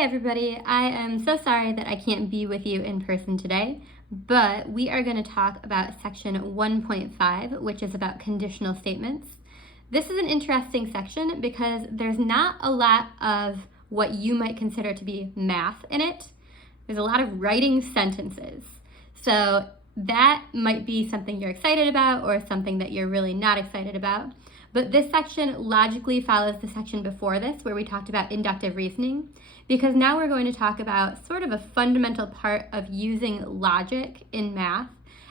Hey everybody, I am so sorry that I can't be with you in person today, but we are going to talk about section 1.5, which is about conditional statements. This is an interesting section because there's not a lot of what you might consider to be math in it. There's a lot of writing sentences. So that might be something you're excited about or something that you're really not excited about. But this section logically follows the section before this where we talked about inductive reasoning, because now we're going to talk about sort of a fundamental part of using logic in math,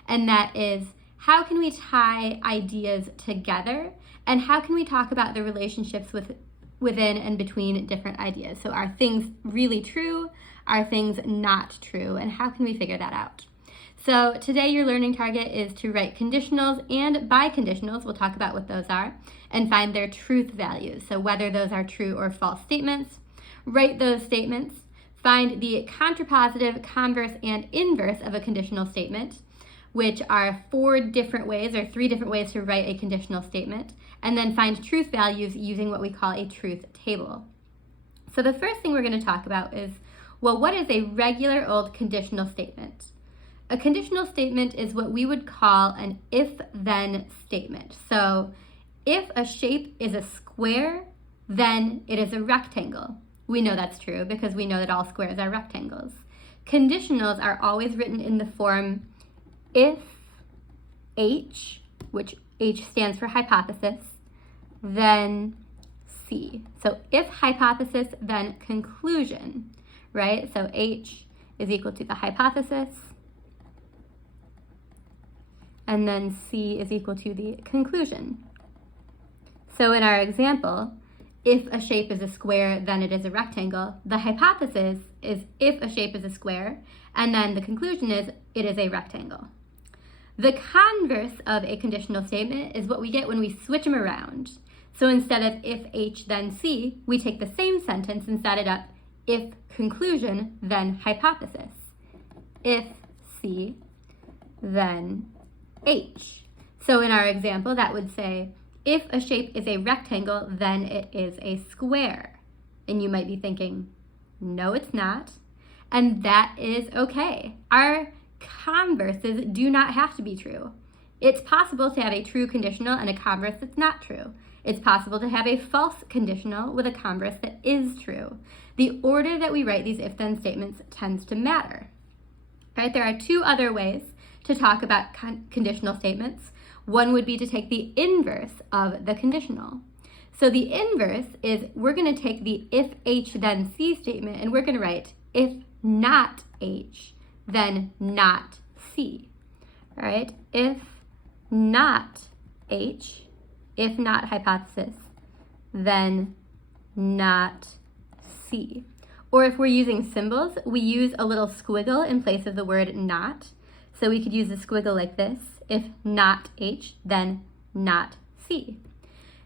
and that is how can we tie ideas together and how can we talk about the relationships within and between different ideas. So are things really true? Are things not true? And how can we figure that out? So today your learning target is to write conditionals and biconditionals, we'll talk about what those are, and find their truth values. So whether those are true or false statements, write those statements, find the contrapositive, converse, and inverse of a conditional statement, which are 4 different ways or 3 different ways to write a conditional statement, and then find truth values using what we call a truth table. So the first thing we're going to talk about is, well, what is a regular old conditional statement? A conditional statement is what we would call an if-then statement. So if a shape is a square, then it is a rectangle. We know that's true because we know that all squares are rectangles. Conditionals are always written in the form if H, which H stands for hypothesis, then C. So if hypothesis, then conclusion, right? So H is equal to the hypothesis, and then C is equal to the conclusion. So in our example, if a shape is a square, then it is a rectangle. The hypothesis is if a shape is a square, and then the conclusion is it is a rectangle. The converse of a conditional statement is what we get when we switch them around. So instead of if H, then C, we take the same sentence and set it up if conclusion, then hypothesis. If C, then H. So in our example, that would say, if a shape is a rectangle, then it is a square. And you might be thinking, no, it's not. And that is okay. Our converses do not have to be true. It's possible to have a true conditional and a converse that's not true. It's possible to have a false conditional with a converse that is true. The order that we write these if-then statements tends to matter. Right? There are 2 other ways to talk about conditional statements. One would be to take the inverse of the conditional. So the inverse is we're going to take the if H then C statement and we're going to write if not H then not C. All right? If not H, if not hypothesis, then not C. Or if we're using symbols, we use a little squiggle in place of the word not. So we could use a squiggle like this. If not H, then not C.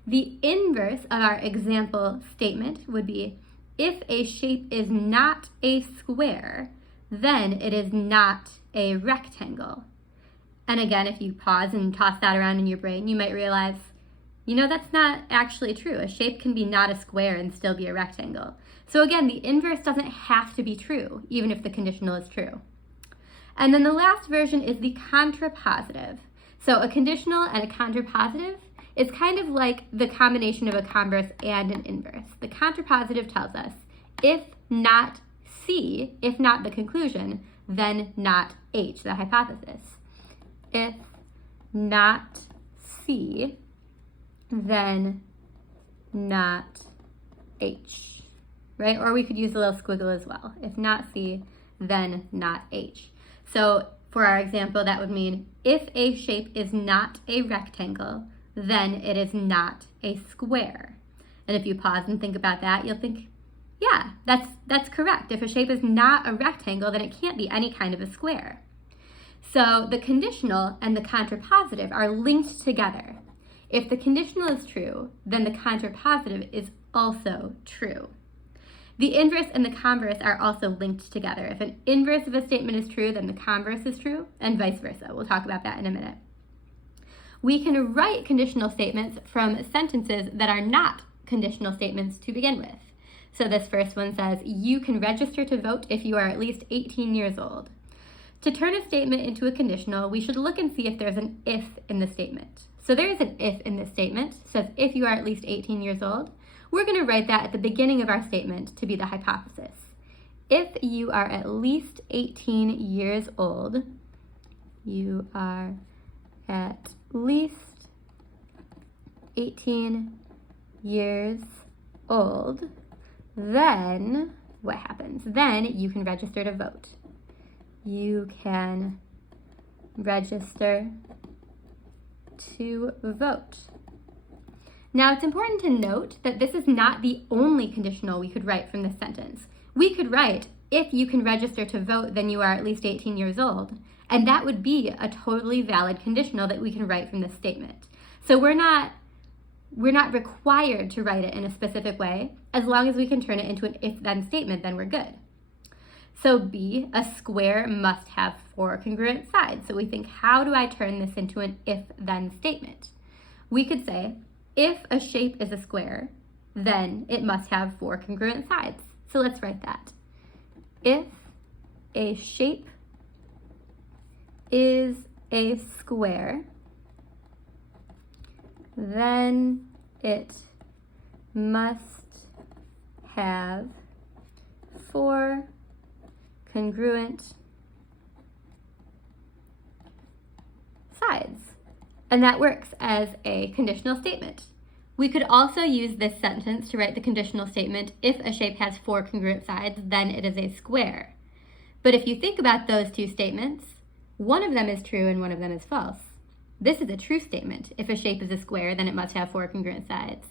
The inverse of our example statement would be, if a shape is not a square, then it is not a rectangle. And again, if you pause and toss that around in your brain, you might realize, that's not actually true. A shape can be not a square and still be a rectangle. So again, the inverse doesn't have to be true, even if the conditional is true. And then the last version is the contrapositive. So a conditional and a contrapositive is kind of like the combination of a converse and an inverse. The contrapositive tells us if not C, if not the conclusion, then not H, the hypothesis. If not C, then not H, right? Or we could use a little squiggle as well. If not C, then not H. So for our example, that would mean if a shape is not a rectangle, then it is not a square. And if you pause and think about that, you'll think, yeah, that's correct. If a shape is not a rectangle, then it can't be any kind of a square. So the conditional and the contrapositive are linked together. If the conditional is true, then the contrapositive is also true. The inverse and the converse are also linked together. If an inverse of a statement is true, then the converse is true, and vice versa. We'll talk about that in a minute. We can write conditional statements from sentences that are not conditional statements to begin with. So this first one says, you can register to vote if you are at least 18 years old. To turn a statement into a conditional, we should look and see if there's an if in the statement. So there is an if in this statement. It says if you are at least 18 years old. We're going to write that at the beginning of our statement to be the hypothesis. If you are at least 18 years old, you are at least 18 years old, then what happens? Then you can register to vote. You can register to vote. Now, it's important to note that this is not the only conditional we could write from this sentence. We could write, if you can register to vote, then you are at least 18 years old. And that would be a totally valid conditional that we can write from this statement. So we're not required to write it in a specific way. As long as we can turn it into an if-then statement, then we're good. So B, a square must have 4 congruent sides. So we think, how do I turn this into an if-then statement? We could say, if a shape is a square, then it must have 4 congruent sides. So let's write that. If a shape is a square, then it must have 4 congruent sides. And that works as a conditional statement. We could also use this sentence to write the conditional statement, if a shape has 4 congruent sides, then it is a square. But if you think about those two statements, one of them is true and one of them is false. This is a true statement. If a shape is a square, then it must have 4 congruent sides.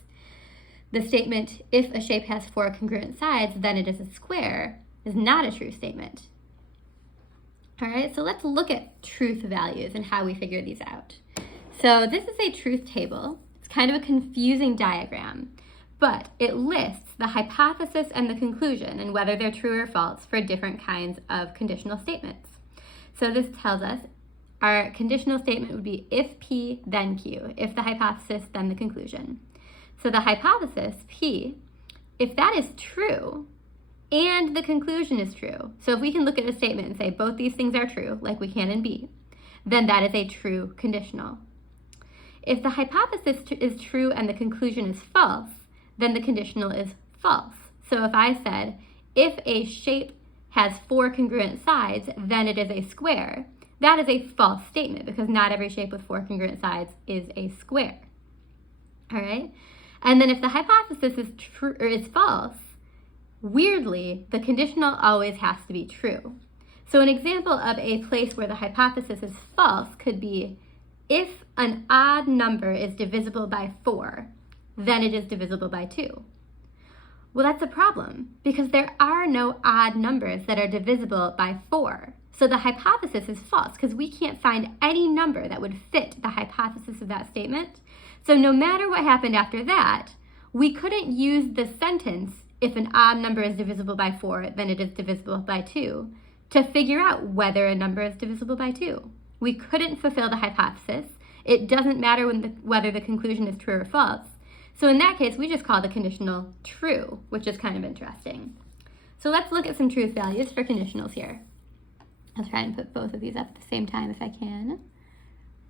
The statement, if a shape has 4 congruent sides, then it is a square, is not a true statement. All right, so let's look at truth values and how we figure these out. So this is a truth table. It's kind of a confusing diagram, but it lists the hypothesis and the conclusion and whether they're true or false for different kinds of conditional statements. So this tells us our conditional statement would be if P, then Q. If the hypothesis, then the conclusion. So the hypothesis, P, if that is true and the conclusion is true, so if we can look at a statement and say both these things are true, like we can in B, then that is a true conditional. If the hypothesis is true and the conclusion is false, then the conditional is false. So if I said, if a shape has 4 congruent sides, then it is a square, that is a false statement because not every shape with 4 congruent sides is a square. All right? And then if the hypothesis is true or is false, weirdly, the conditional always has to be true. So an example of a place where the hypothesis is false could be, if an odd number is divisible by 4, then it is divisible by 2. Well, that's a problem because there are no odd numbers that are divisible by 4. So the hypothesis is false because we can't find any number that would fit the hypothesis of that statement. So no matter what happened after that, we couldn't use the sentence, if an odd number is divisible by 4, then it is divisible by 2, to figure out whether a number is divisible by 2. We couldn't fulfill the hypothesis. It doesn't matter whether the conclusion is true or false. So in that case, we just call the conditional true, which is kind of interesting. So let's look at some truth values for conditionals here. I'll try and put both of these up at the same time if I can.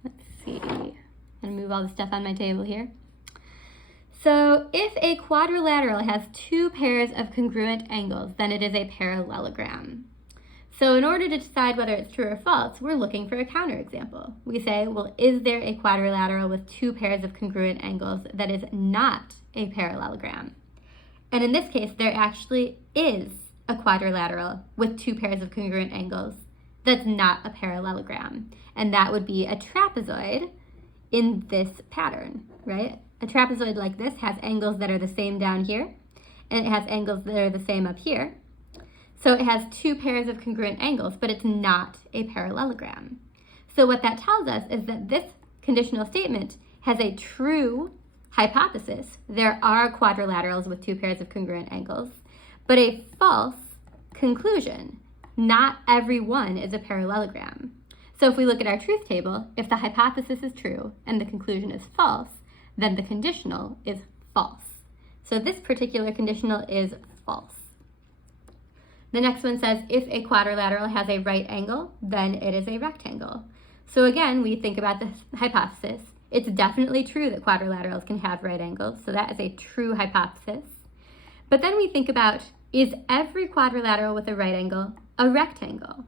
Let's see. I'm going to move all the stuff on my table here. So if a quadrilateral has 2 pairs of congruent angles, then it is a parallelogram. So in order to decide whether it's true or false, we're looking for a counterexample. We say, well, is there a quadrilateral with 2 pairs of congruent angles that is not a parallelogram? And in this case, there actually is a quadrilateral with 2 pairs of congruent angles that's not a parallelogram. And that would be a trapezoid in this pattern, right? A trapezoid like this has angles that are the same down here, and it has angles that are the same up here. So it has 2 pairs of congruent angles, but it's not a parallelogram. So what that tells us is that this conditional statement has a true hypothesis. There are quadrilaterals with 2 pairs of congruent angles, but a false conclusion. Not every one is a parallelogram. So if we look at our truth table, if the hypothesis is true and the conclusion is false, then the conditional is false. So this particular conditional is false. The next one says, if a quadrilateral has a right angle, then it is a rectangle. So again, we think about the hypothesis. It's definitely true that quadrilaterals can have right angles, so that is a true hypothesis. But then we think about, is every quadrilateral with a right angle a rectangle?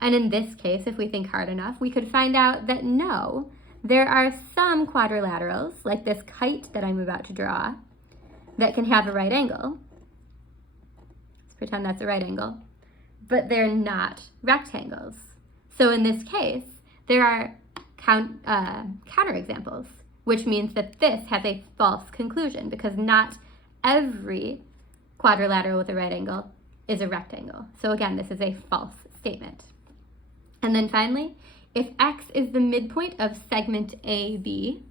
And in this case, if we think hard enough, we could find out that no, there are some quadrilaterals, like this kite that I'm about to draw, that can have a right angle. Let's pretend that's a right angle, but they're not rectangles. So in this case, there are counterexamples, which means that this has a false conclusion because not every quadrilateral with a right angle is a rectangle. So again, this is a false statement. And then finally, if X is the midpoint of segment AB,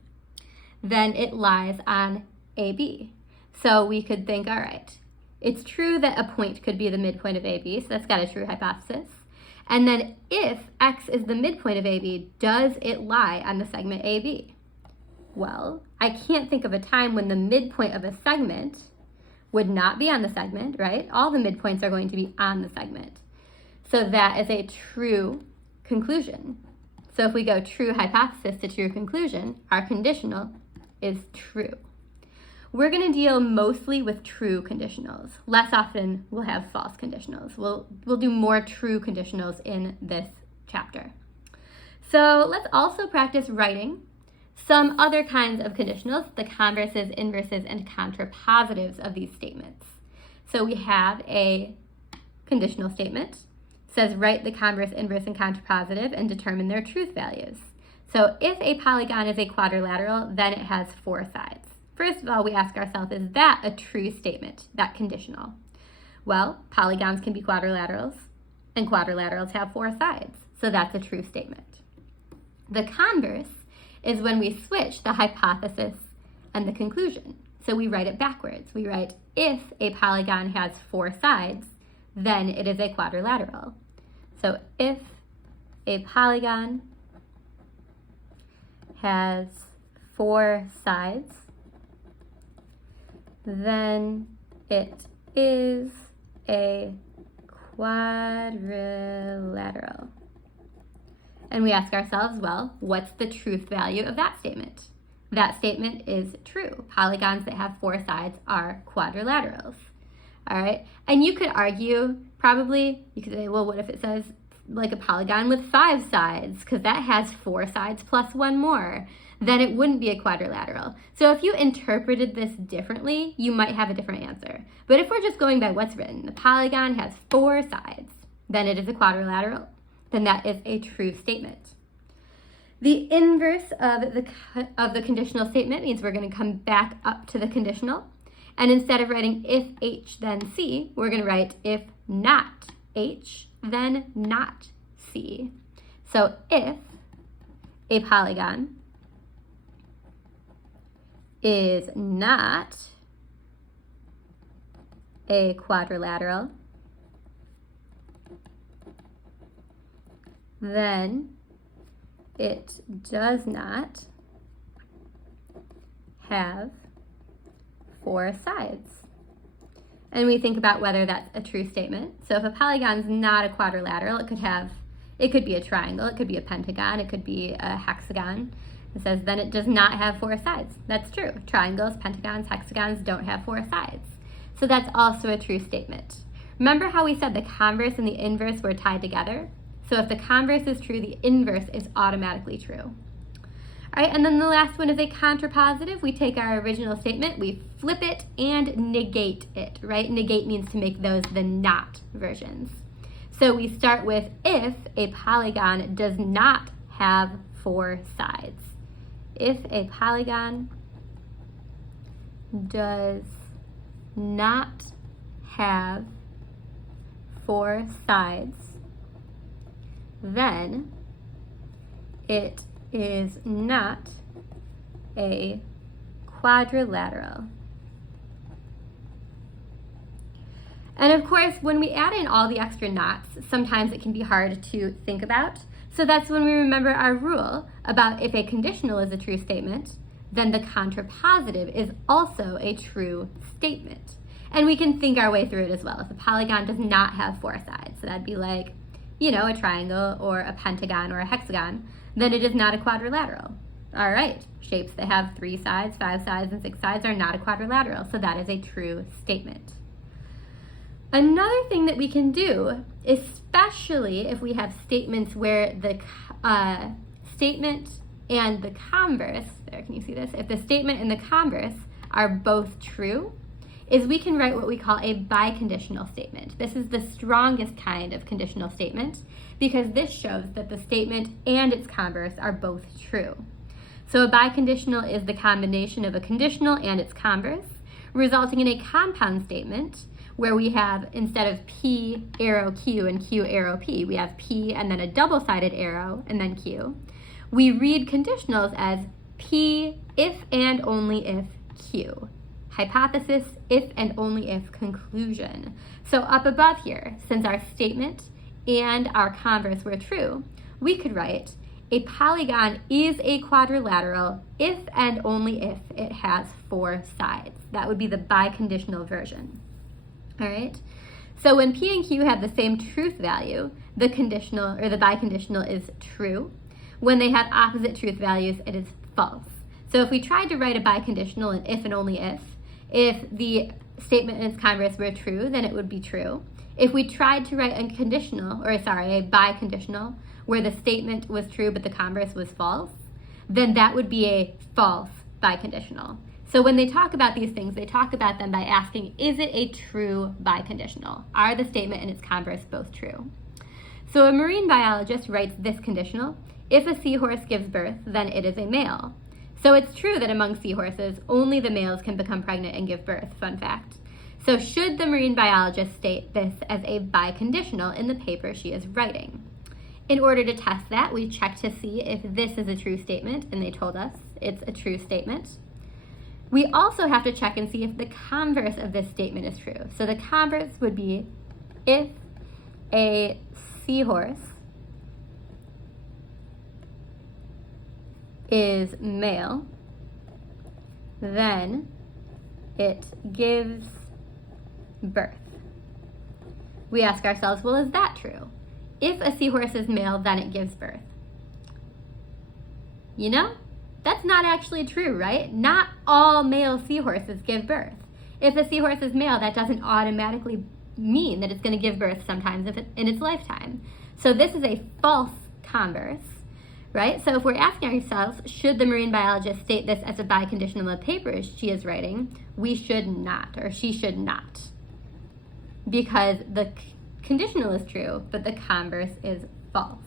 then it lies on AB. So we could think, all right, it's true that a point could be the midpoint of AB, so that's got a true hypothesis. And then if X is the midpoint of AB, does it lie on the segment AB? Well, I can't think of a time when the midpoint of a segment would not be on the segment, right? All the midpoints are going to be on the segment. So that is a true conclusion. So if we go true hypothesis to true conclusion, our conditional is true. We're going to deal mostly with true conditionals. Less often we'll have false conditionals. We'll do more true conditionals in this chapter. So let's also practice writing some other kinds of conditionals, the converses, inverses, and contrapositives of these statements. So we have a conditional statement. It says write the converse, inverse, and contrapositive and determine their truth values. So if a polygon is a quadrilateral, then it has 4 sides. First of all, we ask ourselves, is that a true statement, that conditional? Well, polygons can be quadrilaterals, and quadrilaterals have 4 sides, so that's a true statement. The converse is when we switch the hypothesis and the conclusion. So we write it backwards. We write, if a polygon has 4 sides, then it is a quadrilateral. So if a polygon has 4 sides, then it is a quadrilateral. And we ask ourselves, well, what's the truth value of that statement? That statement is true. Polygons that have 4 sides are quadrilaterals. All right, and you could argue, probably, you could say, well, what if it says like a polygon with 5 sides? Because that has 4 sides plus 1 more. Then it wouldn't be a quadrilateral. So if you interpreted this differently, you might have a different answer. But if we're just going by what's written, the polygon has 4 sides, then it is a quadrilateral, then that is a true statement. The inverse of the conditional statement means we're going to come back up to the conditional. And instead of writing if H, then C, we're going to write if not H, then not C. So if a polygon is not a quadrilateral, then it does not have 4 sides. And we think about whether that's a true statement. So if a polygon is not a quadrilateral, it could be a triangle, it could be a pentagon, it could be a hexagon. It says then it does not have 4 sides. That's true. Triangles, pentagons, hexagons don't have 4 sides. So that's also a true statement. Remember how we said the converse and the inverse were tied together? So if the converse is true, the inverse is automatically true. All right, and then the last one is a contrapositive. We take our original statement, we flip it and negate it, right? Negate means to make those the not versions. So we start with if a polygon does not have 4 sides. If a polygon does not have 4 sides, then it is not a quadrilateral. And of course, when we add in all the extra nots, sometimes it can be hard to think about. So that's when we remember our rule about if a conditional is a true statement, then the contrapositive is also a true statement. And we can think our way through it as well. If a polygon does not have 4 sides, so that'd be like, a triangle or a pentagon or a hexagon, then it is not a quadrilateral. All right, shapes that have 3 sides, 5 sides, and 6 sides are not a quadrilateral, so that is a true statement. Another thing that we can do, especially if we have statements where the statement and the converse, there, can you see this? If the statement and the converse are both true, is we can write what we call a biconditional statement. This is the strongest kind of conditional statement because this shows that the statement and its converse are both true. So a biconditional is the combination of a conditional and its converse, resulting in a compound statement where we have, instead of P arrow Q and Q arrow P, we have P and then a double-sided arrow and then Q. We read conditionals as P if and only if Q. Hypothesis, if and only if conclusion. So up above here, since our statement and our converse were true, we could write a polygon is a quadrilateral if and only if it has 4 sides. That would be the biconditional version. All right. So when P and Q have the same truth value, the conditional or the biconditional is true. When they have opposite truth values, it is false. So if we tried to write a biconditional, an if and only if the statement and its converse were true, then it would be true. If we tried to write a biconditional, where the statement was true but the converse was false, then that would be a false biconditional. So when they talk about these things, they talk about them by asking, is it a true biconditional? Are the statement and its converse both true? So a marine biologist writes this conditional: if a seahorse gives birth, then it is a male. So it's true that among seahorses, only the males can become pregnant and give birth, fun fact. So should the marine biologist state this as a biconditional in the paper she is writing? In order to test that, we check to see if this is a true statement, and they told us it's a true statement. We also have to check and see if the converse of this statement is true. So the converse would be, if a seahorse is male, then it gives birth. We ask ourselves, well, is that true? If a seahorse is male, then it gives birth. That's not actually true, right? Not all male seahorses give birth. If a seahorse is male, that doesn't automatically mean that it's going to give birth sometimes in its lifetime. So this is a false converse, right? So if we're asking ourselves, should the marine biologist state this as a biconditional in the paper she is writing, we should not, or she should not, because the conditional is true, but the converse is false.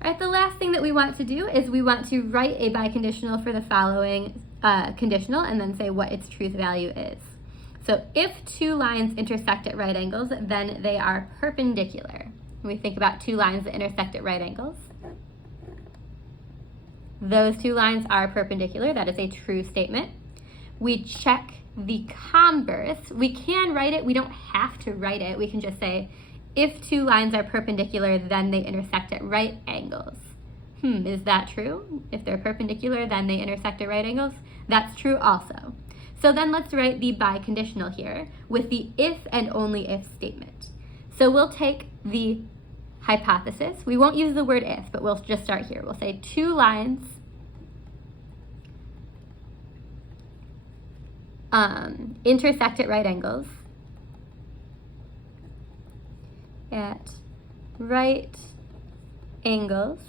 All right, the last thing that we want to do is we want to write a biconditional for the following conditional and then say what its truth value is. So if 2 lines intersect at right angles, then they are perpendicular. When we think about 2 lines that intersect at right angles, those 2 lines are perpendicular. That is a true statement. We check the converse. We can write it. We don't have to write it. We can just say, if 2 lines are perpendicular, then they intersect at right angles. Is that true? If they're perpendicular, then they intersect at right angles? That's true also. So then let's write the biconditional here with the if and only if statement. So we'll take the hypothesis. We won't use the word if, but we'll just start here. We'll say 2 lines intersect at right angles. At right angles,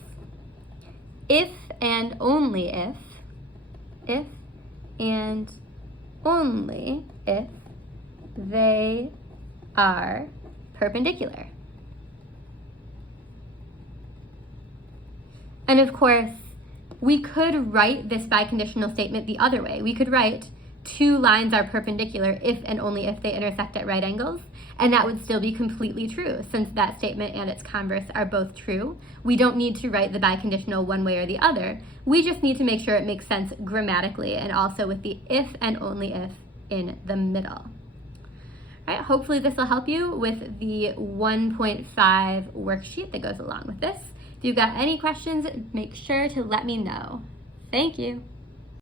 if and only if and only if they are perpendicular. And of course, we could write this biconditional statement the other way. We could write 2 lines are perpendicular if and only if they intersect at right angles, and that would still be completely true since that statement and its converse are both true. We don't need to write the biconditional one way or the other. We just need to make sure it makes sense grammatically and also with the if and only if in the middle. All right, hopefully this will help you with the 1.5 worksheet that goes along with this. If you've got any questions, make sure to let me know. Thank you.